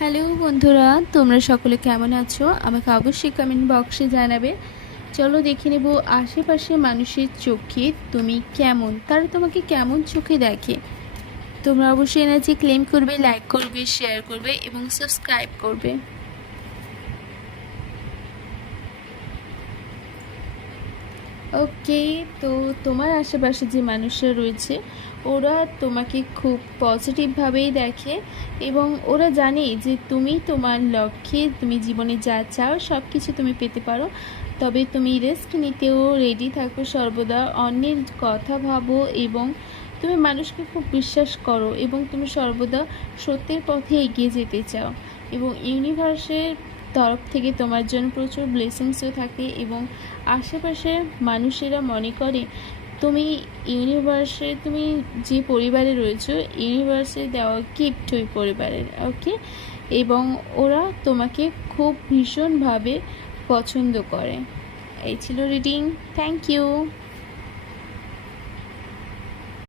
Hello বন্ধুরা, তোমরা সকলে কেমন আছো? আমাকে অবশ্যই কমেন্ট বক্সে জানাবে। চলো দেখে নেব আশেপাশে মানুষের চোখে তুমি কেমন, তারা তোমাকে কেমন চোখে দেখে। তোমরা অবশ্যই এনার্জি ক্লেম করবে, লাইক করবে, শেয়ার করবে এবং সাবস্ক্রাইব করবে। ওকে, তো তোমার আশেপাশে যে মানুষরা রয়েছে ওরা তোমাকে খুব পজিটিভভাবেই দেখে এবং ওরা জানে যে তুমি তোমার লক্ষ্যে তুমি জীবনে যা চাও সব কিছু তুমি পেতে পারো। তবে তুমি রিস্ক নিতেও রেডি থাকো সর্বদা, অন্যের কথা ভাবো এবং তুমি মানুষকে খুব বিশ্বাস করো এবং তুমি সর্বদা সত্যের পথে এগিয়ে যেতে চাও এবং ইউনিভার্সের তরফ থেকে তোমার জন্য প্রচুর ব্লেসিংসও থাকে এবং আশেপাশের মানুষেরা মনে করে তুমি তুমি যে পরিবারে রয়েছো ইউনিভার্সে দেওয়া গিফট ওই পরিবারের। ওকে, এবং ওরা তোমাকে খুব ভীষণভাবে পছন্দ করে। এই ছিল রিডিং। Thank you.